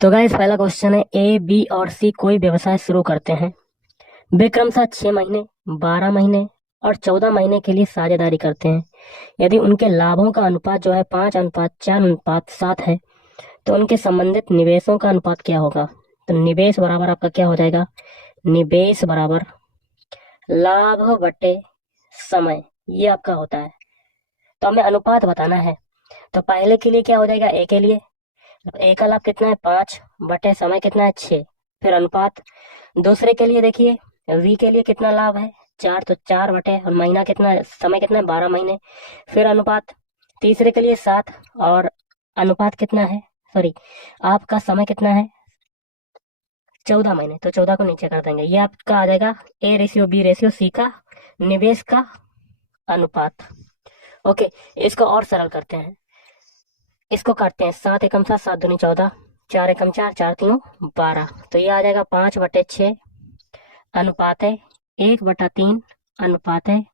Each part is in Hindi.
तो गाइस पहला क्वेश्चन है, ए बी और सी कोई व्यवसाय शुरू करते हैं। वे क्रमशः 6 महीने, 12 महीने और 14 महीने के लिए साझेदारी करते हैं। यदि उनके लाभों का अनुपात जो है 5:4:7 है, तो उनके संबंधित निवेशों का अनुपात क्या होगा? तो निवेश बराबर आपका क्या हो जाएगा? निवेश बराबर लाभ बटे समय, ये आपका होता है। तो हमें अनुपात बताना है। तो पहले के लिए क्या हो जाएगा? ए के लिए ए का लाभ कितना है? 5 बटे समय कितना है? 6। फिर अनुपात दूसरे के लिए देखिए, वी के लिए कितना लाभ है? 4, तो 4 बटे और महीना कितना है? समय कितना है? 12 महीने। फिर अनुपात तीसरे के लिए 7 और अनुपात कितना है? सॉरी, आपका समय कितना है? 14 महीने। तो 14 को नीचे कर देंगे, ये आपका आ जाएगा A/B/C का निवेश का अनुपात। ओके, इसको और सरल करते हैं। इसको काटते हैं, 7 एकम 7, 7 दूनी 14, 4 एकम 4, 4 तीनों 12। तो ये आ जाएगा 5/6 अनुपात है 1/3 अनुपात है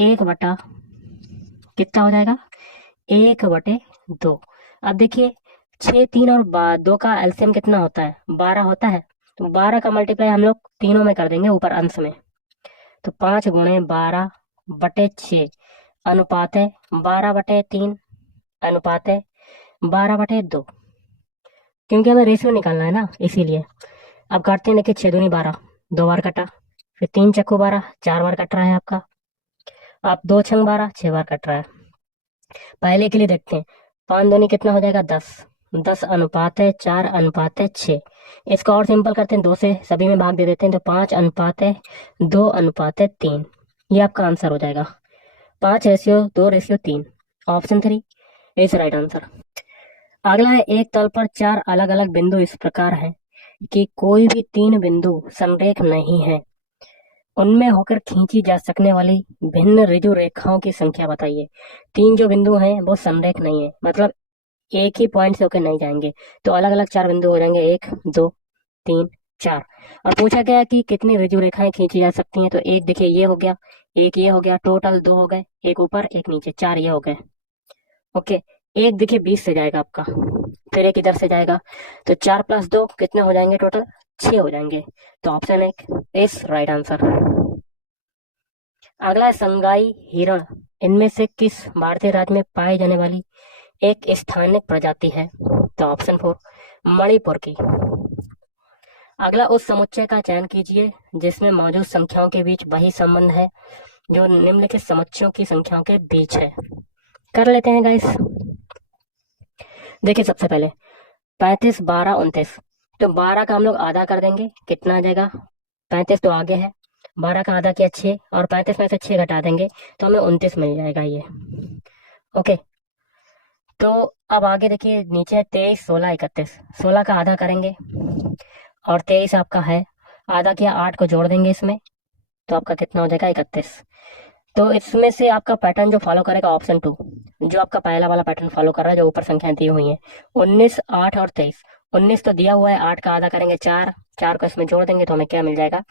1 बटा कितना हो जाएगा? 1/2। अब देखिए 6, 3 और 2 का एलसीएम कितना होता है? 12 होता है। तो 12 का मल्टीप्लाई हम लोग तीनों में कर देंगे ऊपर अंश में। तो 5 × 12/6 अनुपात है 12/3 अनुपात है 12/2, क्योंकि हमें रेशियो निकालना है ना, इसीलिए। अब काटते हैं, देखिए 6 दूनी 12, 2 बार कटा। फिर 3 चक्कू 12, 4 बार कट रहा है आपका। आप 2 छंग 12, 6 बार कट रहा है। पहले के लिए देखते हैं, 5 दूनी कितना हो जाएगा? 10, 10 अनुपात है 4 अनुपात है 6। इसको और सिंपल करते हैं, 2 से सभी में भाग दे देते हैं, तो 5 अनुपात है 2 अनुपात है 3। ये आपका आंसर हो जाएगा 5:2:3। Option 3 is right answer. अगला है, एक तल पर 4 अलग अलग बिंदु इस प्रकार हैं कि कोई भी 3 बिंदु संरेख नहीं है। उनमें होकर खींची जा सकने वाली भिन्न ऋजु रेखाओं की संख्या बताइए। 3 जो बिंदु हैं वो संरेख नहीं है, मतलब एक ही पॉइंट से होकर नहीं जाएंगे, तो अलग अलग 4 बिंदु हो जाएंगे, 1 2 3 4। और पूछा गया कि कितनी ऋजु रेखाएं खींची जा सकती हैं, तो एक देखिए ये हो गया, एक ये हो गया, टोटल 2 हो गए, एक ऊपर एक नीचे, 4 ये हो गए। ओके, एक देखिए 20 से जाएगा आपका, फिर एक इधर से जाएगा, तो 4+2 कितने हो जाएंगे? टोटल 6 हो जाएंगे। तो ऑप्शन एक इज राइट आंसर। अगला है, संगाई हिरण इनमें से किस भारतीय राज्य में पाई जाने वाली एक स्थानिक प्रजाति है? तो ऑप्शन 4 मणिपुर की। अगला, उस समुच्चय का चयन कीजिए जिसमें मौजूद संख्याओं के बीच वही संबंध है जो निम्नलिखित समुच्चयों की संख्याओं के बीच है। कर लेते हैं गाइस। देखिए सबसे पहले 35 12 29, तो 12 का हम लोग आधा कर देंगे, कितना आ जाएगा? 35 तो आगे है, 12 का आधा किया 6, और 35 में से 6 घटा देंगे तो हमें 29 मिल जाएगा ये। ओके, तो अब आगे देखिए, नीचे 23 16 31, 16 का आधा करेंगे और 23 आपका है, आधा किया 8 को जोड़ देंगे इसमें, तो आपका कितना हो जाएगा? 31। तो इसमें से आपका पैटर्न जो फॉलो करेगा ऑप्शन 2, जो आपका पहला वाला पैटर्न फॉलो कर रहा है, जो ऊपर संख्याएं दी हुई हैं 19 8 और 23। 19 तो दिया हुआ है, 8 का आधा करेंगे 4, 4 को इसमें जोड़ देंगे तो हमें क्या मिल जाएगा?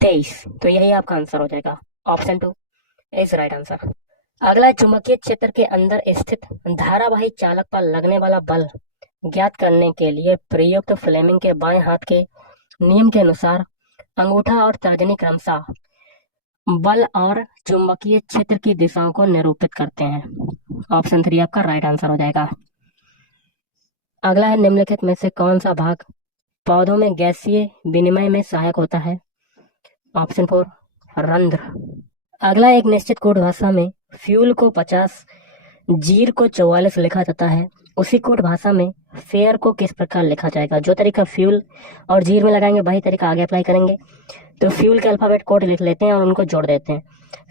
23। तो यही आपका आंसर हो जाएगा, ऑप्शन 2 इज राइट आंसर। अगला है, चुंबकीय क्षेत्र के अंदर स्थित धारावाही चालक पर लगने वाला बल ज्ञात करने के लिए प्रयुक्त फ्लेमिंग के बाएं हाथ के नियम के अनुसार अंगूठा और तर्जनी क्रमशः बल और चुंबकीय क्षेत्र की दिशाओं को निरूपित करते हैं। ऑप्शन 3 आपका राइट आंसर हो जाएगा। अगला है, निम्नलिखित में से कौन सा भाग पौधों में गैसीय विनिमय में सहायक होता है? ऑप्शन 4 रंध्र। अगला, एक निश्चित कोड भाषा में फ्यूल को 50, जीर को 44 लिखा जाता है, उसी कोड भाषा में फेयर को किस प्रकार लिखा जाएगा? जो तरीका फ्यूल और जीर में लगाएंगे वही तरीका आगे अप्लाई करेंगे। तो फ्यूल के अल्फाबेट कोड लिख लेते हैं और उनको जोड़ देते हैं।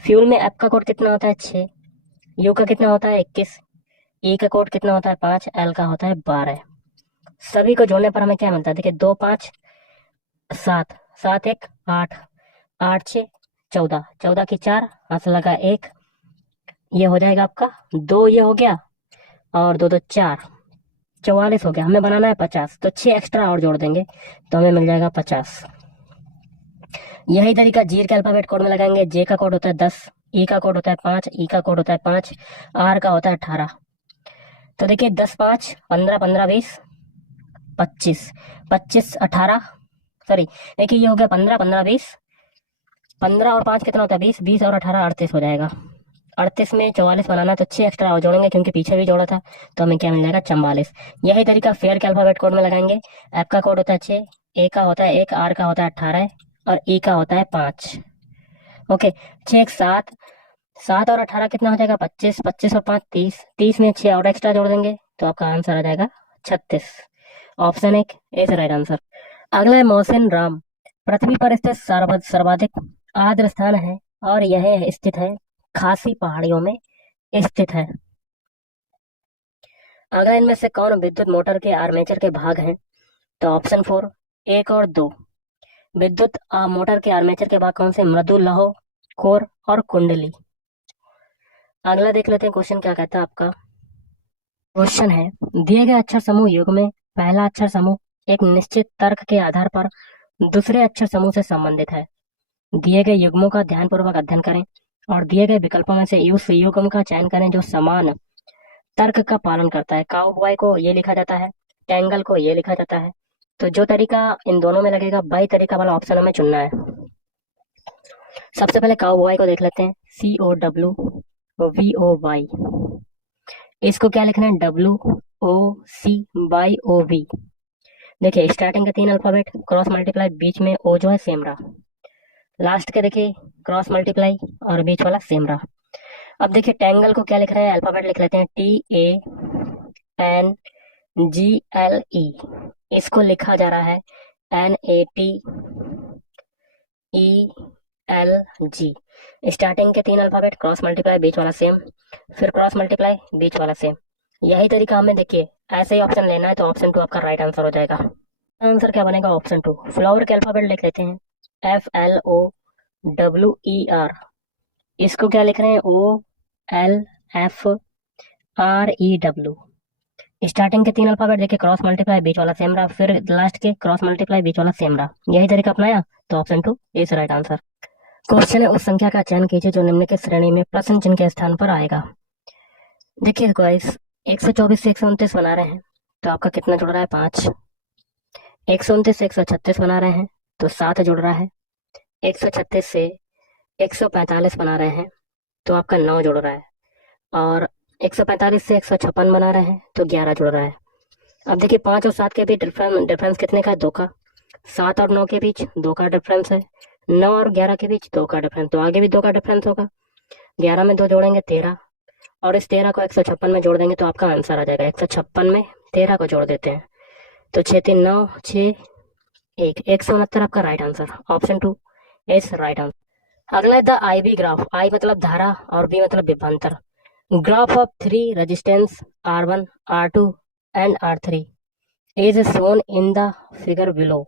फ्यूल में एफ का कोड कितना होता है? 6, यू का कितना होता है? 21, ई का कोड कितना होता है? 5, एल का होता है 12। सभी को जोड़ने पर हमें क्या मिलता है? देखिए 2 5 7, 7 1 8, 8 6 14, 14 की 4, हाथ से लगा 1, ये हो जाएगा आपका 2, ये हो गया, और 2 2 4, 44 हो गया। हमें बनाना है 50, तो 6 एक्स्ट्रा और जोड़ देंगे तो हमें मिल जाएगा 50। यही तरीका जीर के अल्फाबेट कोड में लगाएंगे। जे का कोड होता है 10, ई का कोड होता है 5, ई का कोड होता है 5, आर का होता है 18। तो देखिए 10 5 15 15 20, 25, 25 18, सॉरी देखिए ये हो गया 15, 15 20, 15 और 5 कितना होता है 20, 20 और 18 38 हो जाएगा। 38 में 44 बनाना तो 6 एक्स्ट्रा और जोड़ेंगे क्योंकि पीछे भी जोड़ा था, तो हमें क्या मिल जाएगा 44। यही तरीका फेयर के अल्फाबेट कोड में लगाएंगे। एफ का कोड होता है 6, ए का होता है 1, आर का होता है 18 और ई का होता है 5। ओके, 6 7, 7 और 18 कितना हो जाएगा 25, 25 और 5 30, 30 में 6 और एक्स्ट्रा जोड़ देंगे तो आपका आंसर आ जाएगा 36। Option 1 is right answer. अगला है मोहसिन राम। पृथ्वी पर स्थित सर्वाधिक आर्द्र स्थान है और यह स्थित है खासी पहाड़ियों में स्थित है। अगला इनमें से कौन विद्युत मोटर के आर्मेचर के भाग हैं? तो ऑप्शन 4 1 और 2। विद्युत मोटर के आर्मेचर के भाग कौन से? मृदु, लौह, कोर और कुंडली। अगला देख लेते हैं क्वेश्चन क्या कहता है आपका। क्वेश्चन है, दिए गए अक्षर समूह युग में पहला अक्षर समूह एक निश्चित तर्क के आधार पर दूसरे अक्षर समूह से संबंधित है। दिए गए युग्मों का ध्यानपूर्वक अध्ययन करें और दिए गए विकल्पों में से उस युग्म का चयन करें जो समान तर्क का पालन करता है। काउबॉय को ये लिखा जाता है, टैंगल को ये लिखा जाता है। तो जो तरीका इन दोनों में लगेगा वही तरीका वाला ऑप्शन हमें चुनना है। सबसे पहले काउबॉय को देख लेते हैं, COWVOY। इसको क्या लिखना है? WOCYOV। देखिए स्टार्टिंग के 3 अल्फाबेट क्रॉस मल्टीप्लाई, बीच में ओ जो है सेम रहा, लास्ट के देखिए क्रॉस मल्टीप्लाई और बीच वाला सेम रहा। अब देखिए टैंगल को क्या लिख रहे हैं? अल्फाबेट लिख लेते हैं TANGLE। इसको लिखा जा रहा है NATELG। स्टार्टिंग के 3 अल्फाबेट क्रॉस मल्टीप्लाई, बीच वाला सेम, फिर क्रॉस मल्टीप्लाई, बीच वाला सेम। यही तरीका हमें देखिए ऐसे ही ऑप्शन लेना है, तो ऑप्शन 2 आपका राइट आंसर हो जाएगा। आंसर क्या बनेगा? ऑप्शन 2। फ्लावर के अल्फाबेट लिख लेते हैं, FLOWER। इसको क्या लिख रहे हैं? OLFREW। स्टार्टिंग के 3 अल्फाबेट देखिए क्रॉस मल्टीप्लाई, बीच वाला सेम रहा, फिर लास्ट के क्रॉस मल्टीप्लाई, बीच वाला सेम रहा। यही तरीका अपनाया, तो option 2 is right answer. Question है, उस संख्या का चयन कीजिए जो निम्नलिखित श्रेणी में प्रश्न चिन्ह के स्थान पर आएगा। देखिए गाइस 124 से 129 बना रहे हैं तो आपका कितना जुड़ रहा है? 5। 129 से 136 बना रहे हैं तो 7 जुड़ रहा है। 136 से 145 बना रहे हैं तो आपका 9 जुड़ रहा है। और 145 से 156 बना रहे हैं तो 11 जुड़ रहा है। अब देखिए 5 और 7 के बीच डिफरेंस कितने का है? 2 का। 7 और 9 के बीच 2 का डिफरेंस है। 9 और 11 के बीच 2 का डिफरेंस, तो आगे भी 2 का डिफरेंस होगा। 11 में 2 जोड़ेंगे 13, और इस 13 को 156 में जोड़ देंगे तो आपका आंसर आ जाएगा। 156 में 13 को जोड़ देते हैं तो 6 3 9 6 1, 169 आपका right answer. Option 2 is right answer. अगला है द IV ग्राफ। I मतलब धारा और B मतलब विभवांतर। Graph of 3 resistance R1, R2 and R3 is shown in the figure below.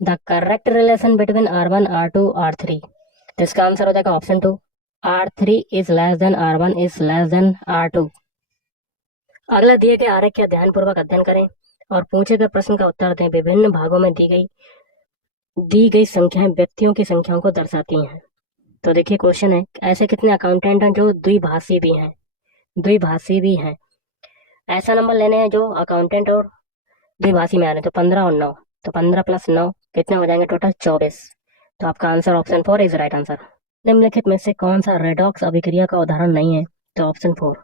The correct relation between R1, R2, R3। तो इसका आंसर हो जाएगा option 2, R3 is less than R1 is less than R2। अगला दिए गए आरेख का ध्यानपूर्वक अध्ययन करें और पूछे गए प्रश्न का उत्तर दें। विभिन्न भागों में दी गई संख्याएं व्यक्तियों की संख्याओं को दर्शाती हैं। तो देखिए क्वेश्चन है, ऐसे कितने अकाउंटेंट हैं जो द्विभाषी भी हैं। ऐसा नंबर लेने हैं जो अकाउंटेंट और द्विभाषी में आ रहे हैं। तो 15 और 9, तो 15 प्लस 9 कितने हो जाएंगे? टोटल 24। तो आपका answer option 4 is right answer. निम्नलिखित में से कौन सा रेडॉक्स अभिक्रिया का उदाहरण नहीं है? तो ऑप्शन 4।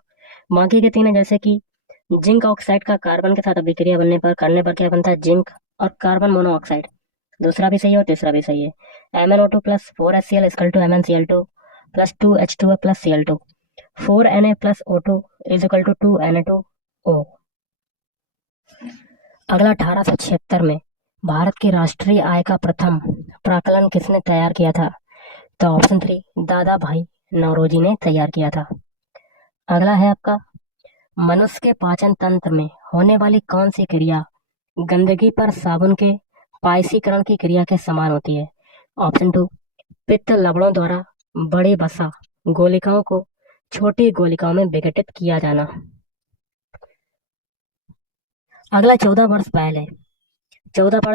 बाकी के 3 है, जैसे कि जिंक ऑक्साइड का कार्बन के साथ अभिक्रिया करने पर क्या बनता है? जिंक और कार्बन मोनोऑक्साइड। दूसरा भी सही है और तीसरा भी सही है। MnO2 plus 4HCl equal to MnCl2 plus 2H2O plus Cl2। 4Na plus O2 is equal to 2Na2O। अगला 1876 में भारत की राष्ट्रीय आय का प्रथम प्राकलन किसने तैयार किया था? तो ऑप्शन 3 दादा भाई नौरोजी ने तैयार किया था। अगला है आपका, मनुष्य के पाचन तंत्र में होने वाली कौन सी क्रिया गंदगी पर साबुन के पायसीकरण की क्रिया के समान होती है? ऑप्शन 2 पित्त लवणों द्वारा बड़ी वसा गोलिकाओं को छोटी गोलिकाओं में विघटित किया जाना। अगला 14 वर्ष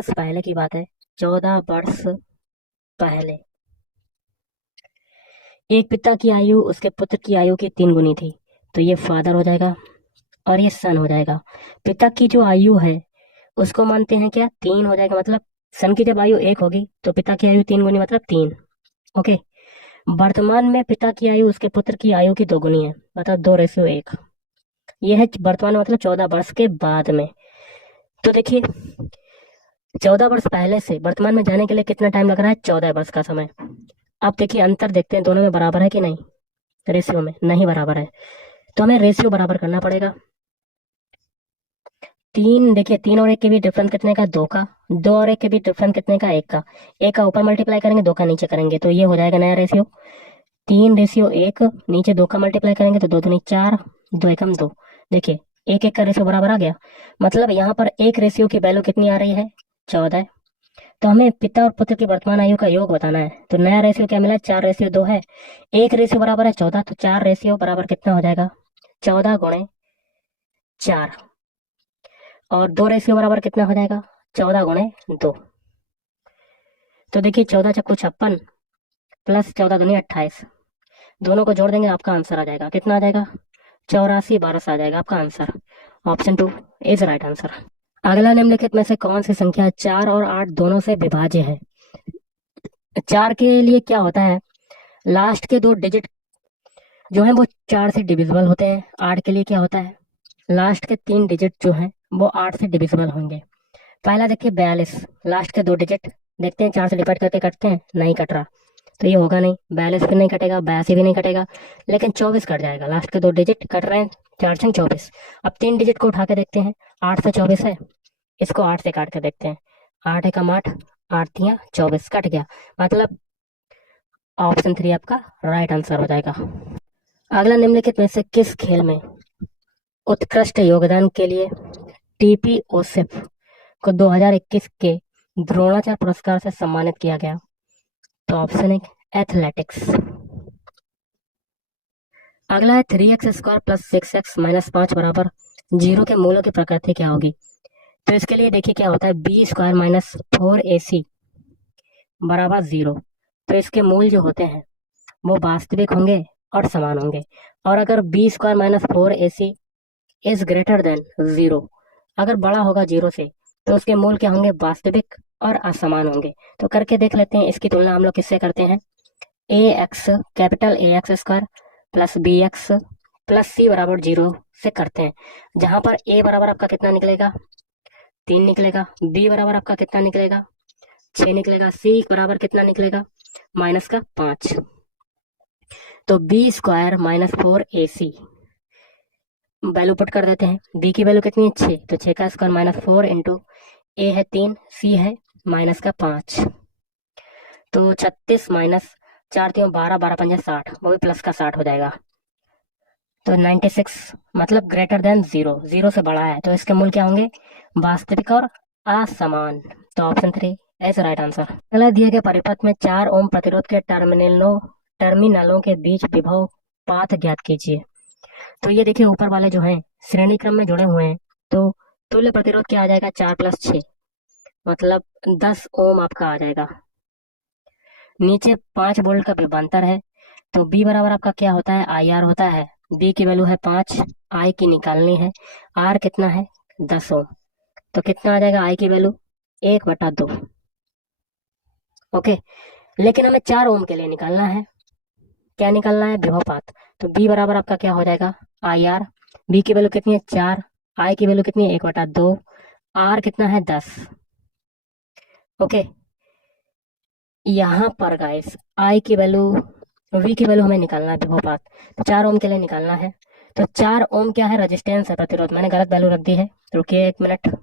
पहले की बात है। 14 वर्ष पहले एक पिता की आयु उसके पुत्र की आयु की 3 गुनी थी, तो ये फादर हो जाएगा और ये सन हो जाएगा। पिता की जो आयु है उसको मानते हैं क्या, 3 हो जाएगा, मतलब सन की जब आयु 1 होगी तो पिता की आयु 3 गुनी मतलब 3। ओके। वर्तमान में पिता की आयु उसके पुत्र की आयु की 2 गुनी है, मतलब 2:1। यह है वर्तमान में, मतलब 14 वर्ष के बाद में। तो देखिए 14 वर्ष पहले से वर्तमान में जाने के लिए कितना टाइम लग रहा है, 14 वर्ष का समय। अब देखिए अंतर देखते हैं, दोनों में बराबर है कि नहीं। रेशियो में नहीं बराबर है, तो हमें रेशियो बराबर करना पड़ेगा। 3, देखिए 3 और 1 के बीच डिफरेंस कितने का, 2 का। 2 और 1 के बीच डिफरेंस कितने का, 1 का। 1 का ऊपर मल्टीप्लाई करेंगे, 2 का नीचे करेंगे, तो ये हो जाएगा नया रेशियो। 3:1, नीचे 2 का मल्टीप्लाई करेंगे तो 2 दूनी 4, 2 एकम 2। देखिए 1 1 का रेशियो बराबर आ गया, मतलब यहाँ पर एक रेशियो की वैल्यू कितनी आ रही है, 14। तो हमें पिता और पुत्र की वर्तमान आयु का योग बताना है, तो नया रेशियो क्या मिला, 4:2 है। एक रेशियो बराबर है 14, तो 4 रेशियो बराबर कितना हो जाएगा, 14 × 4। और 2 रेशियो बराबर कितना हो जाएगा, 14 × 2। तो देखिए 14×56 प्लस 14 दूनी 28, दोनों को जोड़ देंगे आपका आंसर आ जाएगा, कितना आ जाएगा, 84 12 आ जाएगा आपका answer. Option 2 is right answer. अगला निम्नलिखित में से कौन सी संख्या 4 और 8 दोनों से विभाज्य है। 4 के लिए क्या होता है, लास्ट के 2 डिजिट जो है वो 4 से डिविजिबल होते हैं। 8 के लिए क्या होता है, लास्ट के 3 डिजिट जो है वो 8 से डिविजिबल होंगे। पहला देखिए 42, लास्ट के 2 डिजिट देखते हैं 4 से डिवाइड करके कटते हैं, नहीं कट रहा, तो ये होगा नहीं। 42 भी नहीं कटेगा, 82 भी नहीं कटेगा, लेकिन 24 कट जाएगा, लास्ट के 2 डिजिट कट रहे हैं, 4 से 24। अब 3 डिजिट को उठा के देखते हैं, 8 से 24 है, इसको 8 से काट के देखते हैं, 8 एकम 8, 8 तियां 24, कट गया, मतलब ऑप्शन 3 आपका राइट आंसर हो जाएगा। अगला निम्नलिखित में से किस खेल में उत्कृष्ट योगदान के लिए टीपी ओसेफ को 2021 के द्रोणाचार्य पुरस्कार से सम्मानित किया गया, तो ऑप्शन 1 एथलेटिक्स। अगला है 3x² + 6x - 5 = 0 के मूलों की प्रकृति क्या होगी। तो इसके लिए देखिए क्या होता है, b² - 4ac = 0। तो इसके मूल जो होते हैं वो वास्तविक होंगे और समान होंगे, और अगर b² - 4ac is greater than 0, अगर बड़ा होगा 0 से, तो उसके मूल क्या होंगे, वास्तविक और असमान होंगे। तो करके देख लेते हैं, इसकी तुलना हम लोग किससे करते हैं, ax capital AX² + bx + c = 0 से करते हैं, जहां पर a बराबर आपका कितना निकलेगा, 3 निकलेगा, b बराबर आपका कितना निकलेगा, 6 निकलेगा, c बराबर कितना निकलेगा, -5। तो b² - 4ac वैल्यू पुट कर देते हैं, b की वैल्यू कितनी है, 6, तो 6 का स्क्वायर -4 इंटू a है 3, c है -5, तो 36 - 4 3 12, 12 5 60, वो भी प्लस का 60 हो जाएगा। तो 96 मतलब ग्रेटर देन 0, 0 से बड़ा है, तो इसके मूल क्या होंगे, वास्तविक और असमान। तो ऑप्शन 3 इज राइट आंसर। अगला दिए गए परिपथ में 4 ओम प्रतिरोध के टर्मिनलों के बीच विभव पाथ ज्ञात कीजिए। तो ये देखिए ऊपर वाले जो हैं श्रेणी क्रम में जुड़े हुए हैं, तो तुल्य प्रतिरोध क्या आ जाएगा, 4 + 6 मतलब 10 ओम आपका आ जाएगा। नीचे 5 वोल्ट का विभवांतर है, तो बी बराबर आपका क्या होता है, IR होता है। बी की वैल्यू है 5, आई की निकालनी है, आर कितना है, 10 ओम। तो कितना आ जाएगा आई की वैल्यू, 1/2। ओके, लेकिन हमें 4 ओम के लिए निकालना है, क्या निकालना है, विभवपात। तो बी बराबर आपका क्या हो जाएगा, IR। बी की वैल्यू कितनी है, 4, आई की वैल्यू कितनी है, 1/2, आर कितना है, 10। ओके, यहाँ पर गाइस आई की वैल्यू, वी की वैल्यू हमें निकालना है विभवपात, तो 4 ओम के लिए निकालना है। तो 4 ओम क्या है, रेजिस्टेंस है, प्रतिरोध, मैंने गलत वैल्यू रख दी है, रुकिए 1 मिनट।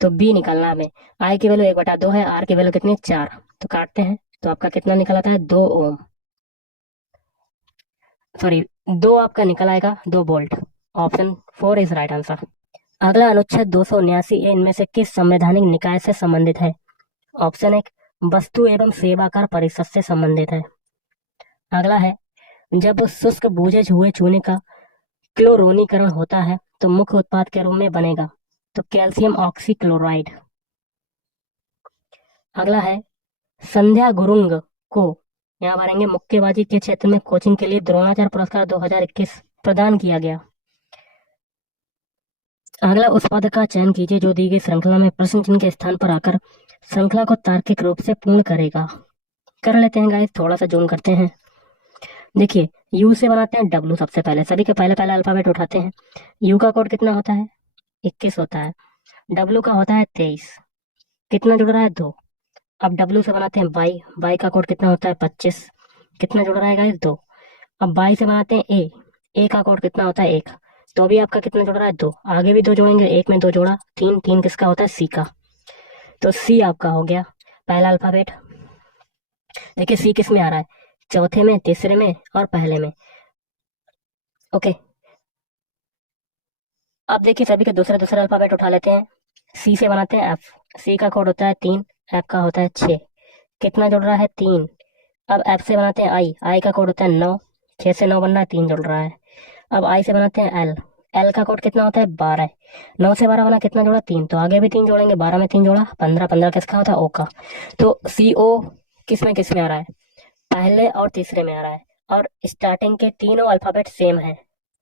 तो बी निकालना है हमें, आई की वैल्यू 1/2 है, आर की वैल्यू कितनी है, 4, तो काटते हैं, तो आपका कितना निकल आता है, 2 ओम, सॉरी 2 आपका निकल आएगा, 2 volt. Option 4 is right answer. अगला अनुच्छेद 279A इनमें से किस संवैधानिक निकाय से संबंधित है। ऑप्शन 1 वस्तु एवं सेवा कर परिषद से संबंधित है। अगला है जब शुष्क बूझे हुए चूने का क्लोरोनीकरण होता है तो मुख्य उत्पाद के रूप में बनेगा, तो कैल्शियम ऑक्सीक्लोराइड। अगला है संध्या गुरुंग को यहाँ मारेंगे मुक्केबाजी के क्षेत्र में कोचिंग के लिए द्रोणाचार्य पुरस्कार 2021 प्रदान किया गया। अगला उस पद का चयन कीजिए जो दी गई श्रृंखला में प्रश्न चिन्ह के स्थान पर आकर श्रृंखला को तार्किक रूप से पूर्ण करेगा। कर लेते हैं गाइस, थोड़ा सा जूम करते हैं। देखिए, यू से बनाते हैं डब्लू, सबसे पहले सभी के पहले पहले अल्फाबेट उठाते हैं। यू का कोड कितना होता है? 21 होता है। डब्लू का होता है 23। कितना जुड़ रहा है? 2। अब डब्लू से बनाते हैं बाई, बाई का कोड कितना होता है? 25। कितना जुड़ रहा है गाइस? 2। अब बाई से बनाते हैं ए का कोड कितना होता है? 1। तो अभी आपका कितना जुड़ रहा है? 2। आगे भी 2 जोड़ेंगे, 1 में 2 जोड़ा 3, 3 किसका होता है? सी का। तो सी आपका हो गया पहला अल्फाबेट। देखिए सी किस में आ रहा है? चौथे में, तीसरे में और पहले में। ओके, अब देखिए सभी के दूसरे दूसरे अल्फाबेट उठा लेते हैं। सी से बनाते हैं एफ, सी का कोड होता है 3, एफ का होता है 6। कितना जुड़ रहा है? 3। अब एफ से बनाते हैं आई, आई का कोड होता है 9, 6 से 9 बन रहा है, 3 जुड़ रहा है। अब आई से बनाते हैं एल, एल का कोड कितना होता है? 12। 9 से 12 बना, कितना जोड़ा? 3। तो आगे भी 3 जोड़ेंगे, 12 में 3 जोड़ा 15, 15 किसका होता है? ओ का। तो सी ओ किस में आ रहा है? पहले और तीसरे में आ रहा है, और स्टार्टिंग के तीनों अल्फाबेट सेम है।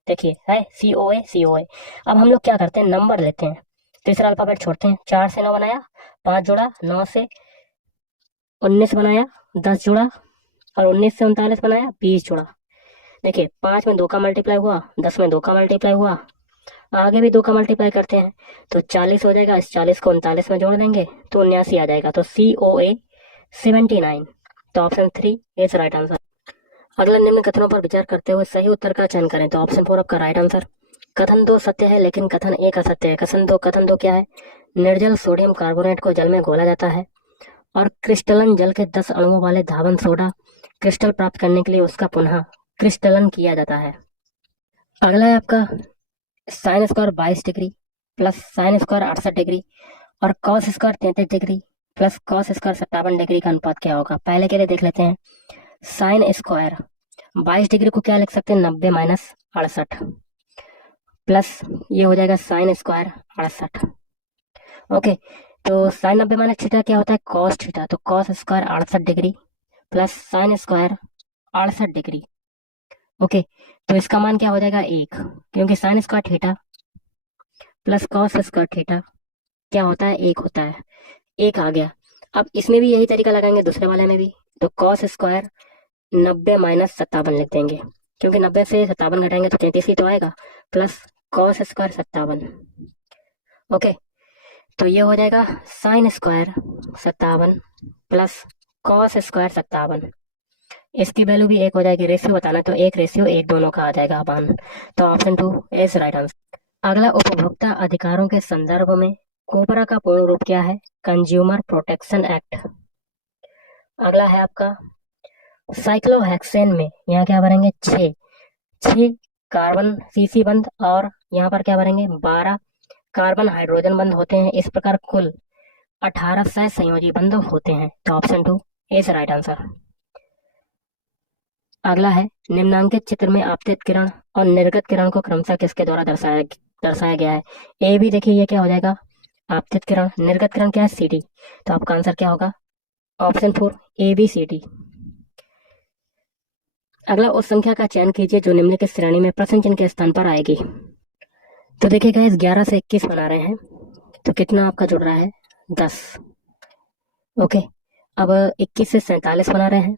देखिए है सी ओ ए। अब हम लोग क्या करते हैं, नंबर लेते हैं, तीसरा अल्फाबेट छोड़ते हैं। 4 से 9 बनाया, 5 जोड़ा, 9 से 19 बनाया, 10 जोड़ा, और 19 से 39 बनाया, 20 जोड़ा। देखिए 5 में 2 का मल्टीप्लाई हुआ, 10 में 2 का मल्टीप्लाई हुआ, आगे भी 2 का मल्टीप्लाई करते हैं तो 40 हो जाएगा। इस 40 को 39 में जोड़ देंगे तो 79 आ जाएगा। तो COA 79। तो ऑप्शन 3 इज राइट आंसर। अगला निम्न कथनों पर विचार करते हुए सही उत्तर का चयन करें। तो ऑप्शन 4 आपका राइट आंसर। कथन 2 सत्य है लेकिन कथन 1 असत्य है। कथन दो क्या है? निर्जल सोडियम कार्बोनेट को जल में घोला जाता है और क्रिस्टलन जल के 10 अणुओं वाले धावन सोडा क्रिस्टल प्राप्त करने के लिए उसका पुनः क्रिस्टलन किया जाता है। अगला है आपका sine square 22 degree plus sine square 68 degree और cos square 33 degree plus cos square 57 degree का अनुपात क्या होगा? पहले के लिए देख लेते हैं। साइन स्क्वायर 22 डिग्री को क्या लिख सकते हैं? 90 माइनस 68 प्लस ये हो जाएगा साइन स्क्वायर 68। ओके, तो साइन 90 माइनस थीटा क्या होता है? Cos theta. तो cos square 68 degree plus sine square 68 degree. Okay, तो इसका मान क्या हो जाएगा? 1, क्योंकि sine square theta plus cos square theta क्या होता है? 1 होता है। 1 आ गया। अब इसमें भी यही तरीका लगाएंगे, दूसरे वाले में भी। तो कॉस स्क्वायर 90 माइनस 57 लिख देंगे, क्योंकि 90 से 57 घटाएंगे तो 33 ही तो आएगा, प्लस कॉस स्क्वायर 57। ओके, तो ये हो जाएगा sine square 57 plus cos square 57। इसकी वैल्यू भी 1 हो जाएगी। रेशियो बताना तो 1:1 दोनों का आ जाएगा मान। तो ऑप्शन 2 इज राइट आंसर। अगला उपभोक्ता अधिकारों के संदर्भ में कोबरा का पूर्ण रूप क्या है? Consumer protection act. अगला है आपका साइक्लोहेक्सेन में, यहाँ क्या भरेंगे? 6 6 कार्बन सीसी बंध, और यहाँ पर क्या भरेंगे? 12 कार्बन हाइड्रोजन बंध होते हैं। इस प्रकार कुल 18 सहसंयोजी बंध होते हैं। तो ऑप्शन 2 इज राइट आंसर। अगला है निम्नांकित चित्र में आपतित किरण और निर्गत किरण को क्रमशः किसके द्वारा दर्शाया गया है? ए भी देखिए ये क्या हो जाएगा? आपतित किरण। निर्गत किरण क्या है? CD। तो आपका आंसर क्या होगा? Option 4 ABCD। अगला उस संख्या का चयन कीजिए जो निम्नलिखित श्रेणी में प्रश्न चिन्ह के स्थान पर आएगी। तो देखिएगा इस 11 से 21 बना रहे हैं, तो कितना आपका जुड़ रहा है? 10। ओके, अब 21 से 47 बना रहे हैं,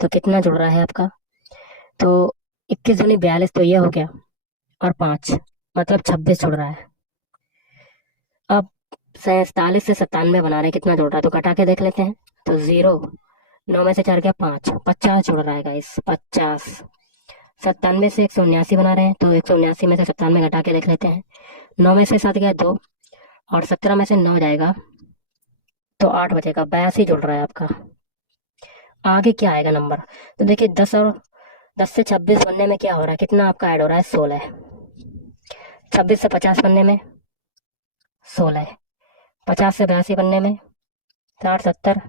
तो कितना जुड़ रहा है आपका? तो 21 दूनी 42, तो ये हो गया, और 5 मतलब 26 जुड़ रहा है। अब 47 से 97 बना रहे हैं, कितना जुड़ रहा है? तो घटा के देख लेते हैं। तो 0, 9 में से 4 गया 5, 50 जुड़ रहा है गाइस, 50। 97 से 179 बना रहे हैं, तो 179 में से 97 घटा के देख लेते हैं। 9 में से 7 गया 2, और 17 में से 9 जाएगा तो 8 बचेगा, 82 जुड़ रहा है आपका। आगे क्या आएगा नंबर? तो देखिए 10 और 10 से 26 बनने में क्या हो रहा है? कितना आपका ऐड हो रहा है? 16। 26 से 50 बनने में 16, 50 से 82 बनने में 60, 70।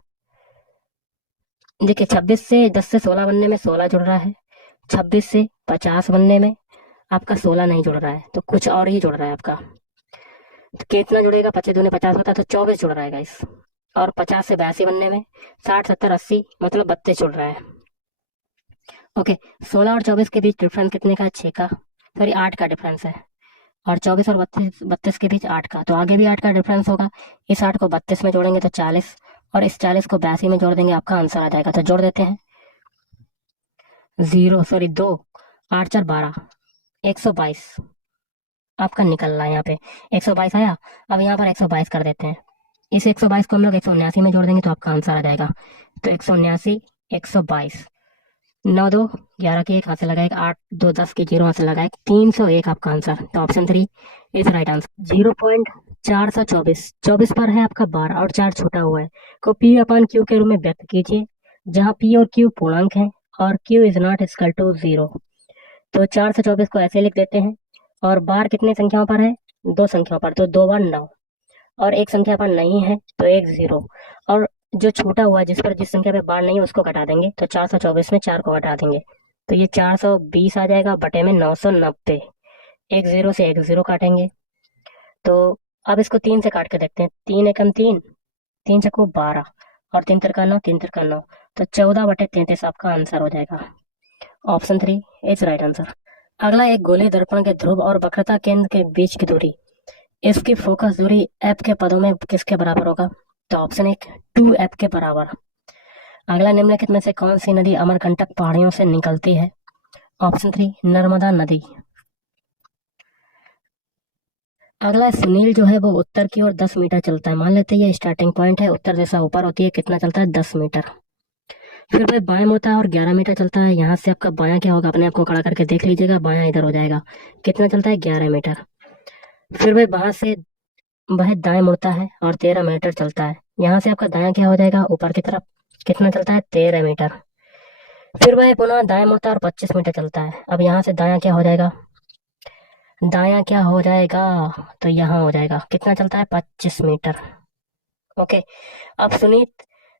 देखिए 26 से 10 से 16 बनने में 16 जुड़ रहा है, 26 से 50 बनने में आपका 16 नहीं जुड़ रहा है, तो कुछ और ही जुड़ रहा है आपका। तो कितना जुड़ेगा? 25 दूनी 50 होता है, तो 24 जुड़ रहा है गाइस। और 50 से 82 बनने में 60, 70, 80 मतलब 32 जुड़ रहा है। ओके, 16 और 24 के बीच डिफरेंस कितने का है? 6 का, सॉरी 8 का डिफरेंस है। और 24 और 32 के बीच 8 का, तो आगे भी 8 का डिफरेंस होगा। इस 8 को 32 में जोड़ेंगे तो 40, और इस 40 को 82 में जोड़ देंगे, आपका आंसर आ जाएगा। तो जोड़ देते हैं, 2, 8 4 12, 122 आपका निकल रहा है यहाँ पे। 122 आया। अब यहाँ पर 122 कर देते हैं। इस 122 को हम लोग 179 में जोड़ देंगे तो आपका आंसर आ जाएगा। तो 179, 122, 9 2 11 की 1 हाथ से लगाएगा, 8 2 10 की 0 हाथ से लगाएगा, 301 आपका आंसर। तो ऑप्शन 3 इज राइट आंसर। 0.424, 24 पर है आपका 12 और 4 छूटा हुआ है, को पी अपान क्यू के रूप में व्यक्त कीजिए, जहाँ पी और क्यू पूर्णांक है और Q is not equal to 0। तो 424 को ऐसे लिख देते हैं। और बार कितनी संख्याओं पर है? 2 संख्याओं पर, तो 2 बार 9, और एक संख्या पर नहीं है तो एक 0, और जो छूटा हुआ है जिस संख्या पे बार नहीं है उसको घटा देंगे, तो 424 में 4 को घटा देंगे, तो ये 420 आ जाएगा बटे में 990। एक 0 से एक 0 काटेंगे। तो अब इसको 3 से काट के देखते हैं। 3 एकम 3, 3 चक्को 12, और 3 तिरका 9, 3 तिरका 9, तो 14 बटे 33 आपका आंसर हो जाएगा। Option 3 is right answer. अगला, एक गोले दर्पण के ध्रुव और वक्रता केंद्र के बीच की दूरी, इसकी फोकस दूरी एफ के पदों में किसके बराबर होगा? तो ऑप्शन 1 2F के बराबर। अगला, निम्नलिखित में से कौन सी नदी अमरकंटक पहाड़ियों से निकलती है? ऑप्शन 3 नर्मदा नदी। अगला, सुनील जो है वो उत्तर की ओर 10 मीटर चलता है। मान लेते हैं ये स्टार्टिंग पॉइंट है, उत्तर दिशा ऊपर होती है, कितना चलता है? 10 मीटर। फिर भाई बाएं मुड़ता है और 11 मीटर चलता है। यहाँ से आपका बायां क्या होगा, अपने आप को खड़ा करके देख लीजिएगा, बायां इधर हो जाएगा, कितना चलता है? 11 मीटर। फिर भाई वहां से वह दाएं मुड़ता है और 13 मीटर चलता है। यहाँ से आपका दायां क्या हो जाएगा, ऊपर की तरफ, कितना चलता है? 13 मीटर। फिर वह पुनः दाएं मुड़ता है और 25 मीटर चलता है। अब यहाँ से दायां क्या हो जाएगा, दायां क्या हो जाएगा, तो यहाँ हो जाएगा, कितना चलता है? 25 मीटर। ओके। अब सुनीत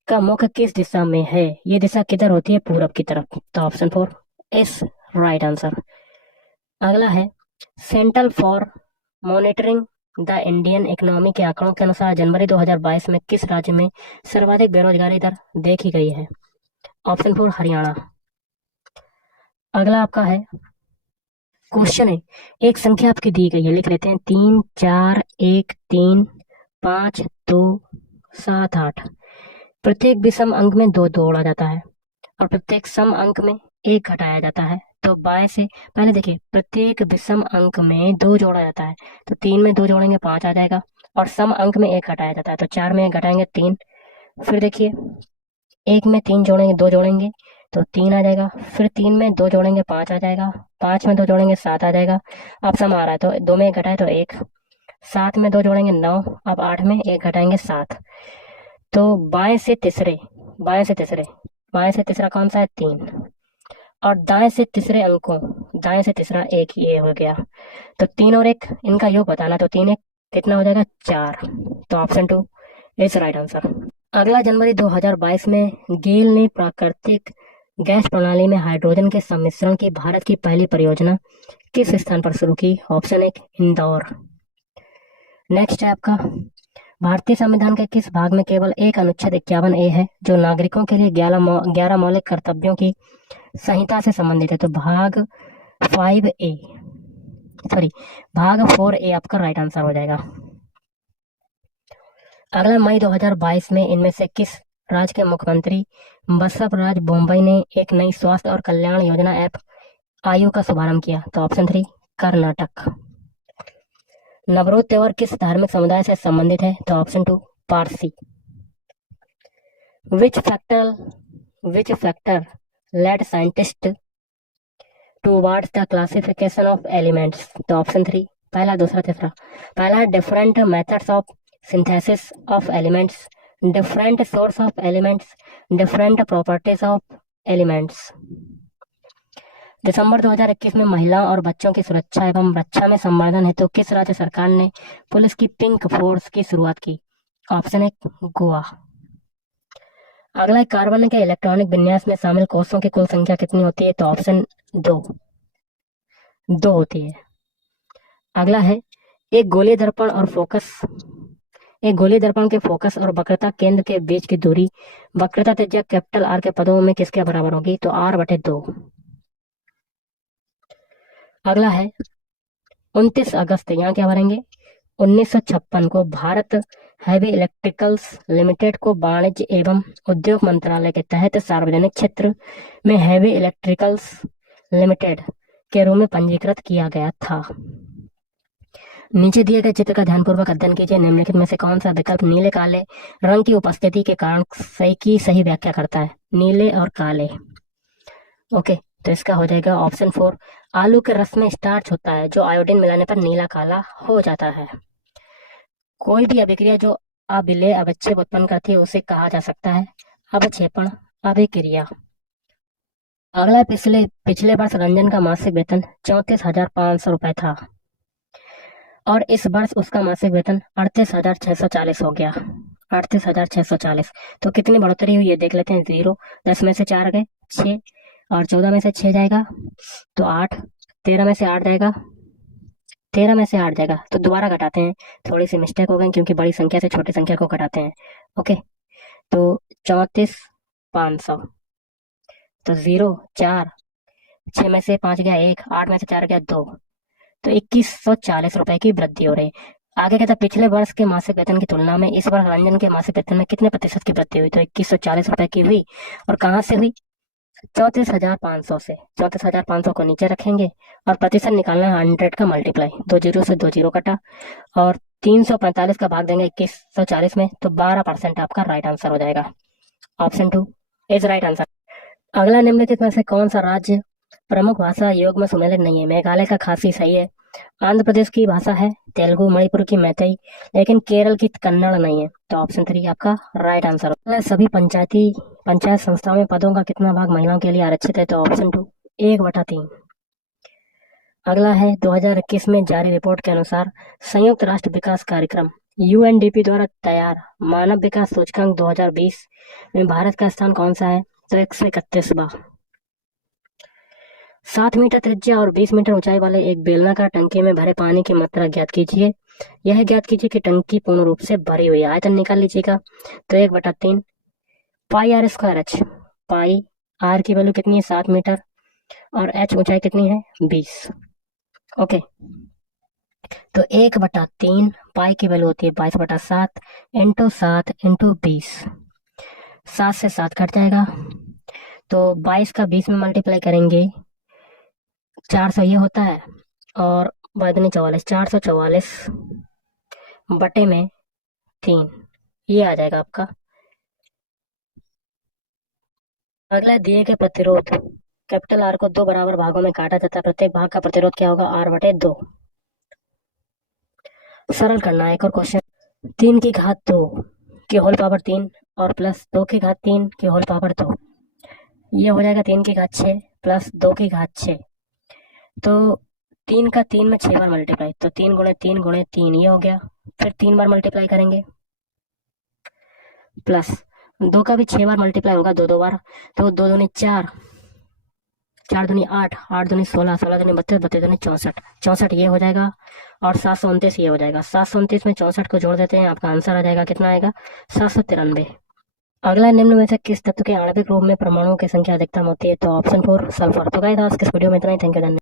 का मुख किस दिशा में है? ये दिशा किधर होती है? पूरब की तरफ। तो ऑप्शन 4 इज राइट आंसर। अगला है, central for monitoring the Indian economy के आंकड़ों के अनुसार जनवरी 2022 में किस राज्य में सर्वाधिक बेरोजगारी दर देखी गई है? ऑप्शन 4 हरियाणा। अगला आपका है, क्वेश्चन है, एक संख्या आपकी दी गई है, लिख लेते हैं, 3 4 1 3 5 2 7 8। प्रत्येक विषम अंक में 2 जोड़ा जाता है और प्रत्येक सम अंक में 1 घटाया जाता है। तो बाएं से पहले देखिए, प्रत्येक विषम अंक में 2 जोड़ा जाता है, तो 3 में 2 जोड़ेंगे 5 आ जाएगा, और सम अंक में 1 घटाया जाता है, तो 4 में 1 घटाएंगे 3। फिर देखिए, 1 में 3 जोड़ेंगे, 2 जोड़ेंगे तो 3 आ जाएगा। फिर 3 में 2 जोड़ेंगे 5 आ जाएगा, 5 में 2 जोड़ेंगे 7 आ जाएगा। अब सम आ रहा है तो 2 में 1 घटाए तो 1, 7 में 2 जोड़ेंगे 9, अब 8 में 1 घटाएंगे 7। तो बाएं से तीसरे, बाएं से तीसरे, बाएं से तीसरा कौन सा है? 3। और दाएं से तीसरे अंकों, दाएं से तीसरा 1 ये हो गया। तो 3 और 1 इनका योग बताना, तो 3 1 कितना हो जाएगा? 4। तो ऑप्शन 2 इज राइट आंसर। अगला, जनवरी 2022 में गेल ने प्राकृतिक गैस प्रणाली में हाइड्रोजन के सम्मिश्रण की भारत की पहली परियोजना किस स्थान पर शुरू की? ऑप्शन 1 इंदौर। नेक्स्ट है आपका, भारतीय संविधान के किस भाग में केवल एक अनुच्छेद 51A है जो नागरिकों के लिए 11 मौलिक कर्तव्यों की संहिता से संबंधित है? तो भाग 5A, सॉरी भाग 4A आपका राइट आंसर हो जाएगा। अगला, मई 2022 में इनमें से किस राज्य के मुख्यमंत्री बसवराज बोम्मई ने एक नई स्वास्थ्य और कल्याण योजना ऐप आयु का शुभारंभ किया? तो ऑप्शन 3 कर्नाटक। नवरोज त्योहार किस धार्मिक समुदाय से संबंधित है? तो option 2 Parsi. Which factor led scientist towards the classification of elements? तो ऑप्शन 3 पहला, दूसरा, तीसरा। पहला, different methods of synthesis of elements, different source of elements, different properties of elements. दिसंबर 2021 में महिलाओं और बच्चों की सुरक्षा एवं रक्षा में संवर्धन हेतु किस राज्य सरकार ने पुलिस की पिंक फोर्स की शुरुआत की? ऑप्शन 1 गोवा। अगला, कार्बन के इलेक्ट्रॉनिक विन्यास में शामिल कोषों की कुल संख्या कितनी होती है? तो ऑप्शन 2 होती है। अगला है, एक गोलीय दर्पण के फोकस और वक्रता केंद्र के बीच की दूरी वक्रता त्रिज्या कैपिटल R के पदों में किसके बराबर होगी? तो R/2। अगला है, 29 अगस्त, यहाँ क्या भरेंगे, 1956 को भारत हैवी इलेक्ट्रिकल्स लिमिटेड को वाणिज्य एवं उद्योग मंत्रालय के तहत सार्वजनिक क्षेत्र में हैवी इलेक्ट्रिकल्स लिमिटेड के रूप में पंजीकृत किया गया था। नीचे दिए गए चित्र का ध्यानपूर्वक अध्ययन कीजिए। निम्नलिखित में से कौन सा विकल्प नीले काले रंग की उपस्थिति के कारण सही व्याख्या करता है, नीले और काले। ओके, तो इसका हो जाएगा ऑप्शन 4, आलू के रस में स्टार्च होता है जो आयोडीन मिलाने पर नीला काला हो जाता है। कोई भी अभिक्रिया जो अविलेय अवक्षेप उत्पन्न करती है उसे कहा जा सकता है अवक्षेपण अभिक्रिया। अगला, पिछले पिछले वर्ष रंजन का मासिक वेतन 34,500 रुपए था और इस वर्ष उसका मासिक वेतन 38,640 हो गया। 38,640, तो कितनी बढ़ोतरी हुई है देख लेते हैं। 0, 10 में से 4 गए 6, और 14 में से 6 जाएगा तो 8, 13 में से 8 जाएगा, 13 में से 8 जाएगा, तो दोबारा घटाते हैं। थोड़ी सी मिस्टेक हो गई क्योंकि बड़ी संख्या से छोटी संख्या को घटाते हैं। ओके, तो 34,500, तो 0, 4, 6 में से 5 गया 1, 8 में से 4 गया 2, तो 2140 रुपए की वृद्धि हो रही। आगे कहता है पिछले वर्ष के मासिक वेतन की तुलना में इस वर्ष रंजन के मासिक वेतन में कितने प्रतिशत की वृद्धि हुई, तो 2140 रुपए की हुई। और कहाँ से हुई, 34,500 से। 34,500 को नीचे रखेंगे और प्रतिशत निकालना है 100 का मल्टीप्लाई, 2 जीरो से 2 जीरो कटा, और 345 का भाग देंगे 2140 में, तो 12% आपका राइट आंसर हो जाएगा। Option 2 is right answer. अगला, निम्नलिखित में से कौन सा राज्य प्रमुख भाषा योग में सम्मिलित नहीं है। मेघालय का खासी सही है, आंध्र प्रदेश की भाषा है तेलुगु, मणिपुर की मैतेई, लेकिन केरल की कन्नड़ नहीं है, तो ऑप्शन 3 आपका राइट आंसर होगा। सभी पंचायत संस्थाओं में पदों का कितना भाग महिलाओं के लिए आरक्षित है, तो ऑप्शन 2 1/3। अगला है 2021 में जारी रिपोर्ट के अनुसार संयुक्त राष्ट्र विकास कार्यक्रम यूएनडीपी द्वारा तैयार मानव विकास सूचकांक 2020 में भारत का स्थान कौन सा है, तो 131वां। 7 मीटर त्रिज्या और 20 मीटर ऊंचाई वाले एक बेलनाकार टंकी में भरे पानी की मात्रा ज्ञात कीजिए। यह ज्ञात कीजिए कि टंकी पूर्ण रूप से भरी हुई है। आयतन निकाल लीजिएगा, तो 1/3 pi r square h. Pi r की वैल्यू कितनी है, 7 मीटर, और एच ऊंचाई कितनी है, 20। ओके, तो 1/3 पाई की वैल्यू होती है 22/7 इंटू 7 इंटू 20। 7 से 7 कट जाएगा, तो 22 का 20 में मल्टीप्लाई करेंगे 400 ये होता है, और बादनी 44, 444 बटे में 3, ये आ जाएगा आपका। अगला, दिए गए प्रतिरोध कैपिटल आर को 2 बराबर भागों में काटा जाता है। प्रत्येक भाग का प्रतिरोध क्या होगा, R/2। सरल करना है एक और क्वेश्चन। 3 की घात 2 की होल पावर 3 और प्लस 2 की घात 3 की होल पावर 2, ये हो जाएगा 3 की घात 6 प्लस 2 की घात 6। तो 3 का 3 में 6 बार मल्टीप्लाई, तो 3 गुणे 3 गुणे 3 ये हो गया। फिर 3 बार मल्टीप्लाई करेंगे, प्लस 2 का भी 6 बार मल्टीप्लाई होगा, 2 बार, तो 2 दूनी 4, 4 दूनी 8, 8 दूनी 16, 16 दूनी 32, 32 दूनी 64, 64 ये हो जाएगा, और 729 ये हो जाएगा। 729 में 64 को जोड़ देते हैं, आपका आंसर आ जाएगा, कितना आएगा, 793। अगला, निम्न में से किस तत्व के आणविक रूप में परमाणुओं की संख्या अधिकतम होती है, तो ऑप्शन 4 सल्फर। तो गाइस आज के इस वीडियो में इतना ही। Thank you.